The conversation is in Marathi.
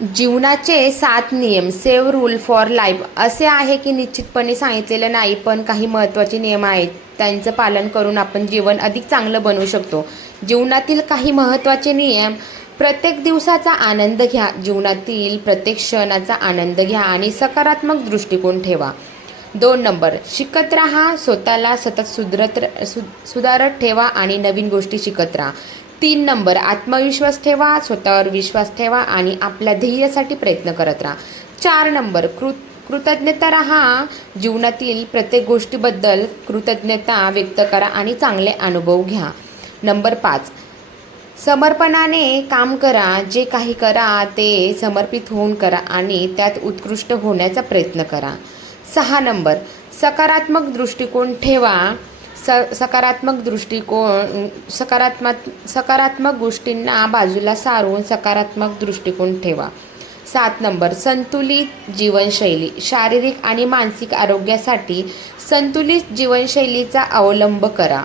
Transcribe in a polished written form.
जीवनाचे 7 नियम सेव्ह रूल फॉर लाईफ असे आहे की निश्चितपणे सांगितलेलं नाही, पण काही महत्त्वाचे नियम आहेत. त्यांचं पालन करून आपण जीवन अधिक चांगलं बनवू शकतो. जीवनातील काही महत्त्वाचे नियम. प्रत्येक दिवसाचा आनंद घ्या. जीवनातील प्रत्येक क्षणाचा आनंद घ्या आणि सकारात्मक दृष्टिकोन ठेवा. 2 नंबर, शिकत राहा. स्वतःला सतत सुधारत ठेवा आणि नवीन गोष्टी शिकत राहा. 3 नंबर, आत्मविश्वास ठेवा. स्वतःवर विश्वास ठेवा आणि आपल्या ध्येयासाठी प्रयत्न करत राहा. 4 नंबर, कृतज्ञता राहा. जीवनातील प्रत्येक गोष्टीबद्दल कृतज्ञता व्यक्त करा आणि चांगले अनुभव घ्या. नंबर 5, समर्पणाने काम करा. जे काही करा ते समर्पित होऊन करा आणि त्यात उत्कृष्ट होण्याचा प्रयत्न करा. 6 नंबर, सकारात्मक दृष्टिकोन ठेवा. सकारात्मक गोष्टींना बाजूला सारून सकारात्मक दृष्टिकोन ठेवा. 7 नंबर, संतुलित जीवनशैली. शारीरिक आणि मानसिक आरोग्यासाठी संतुलित जीवनशैलीचा अवलंब करा.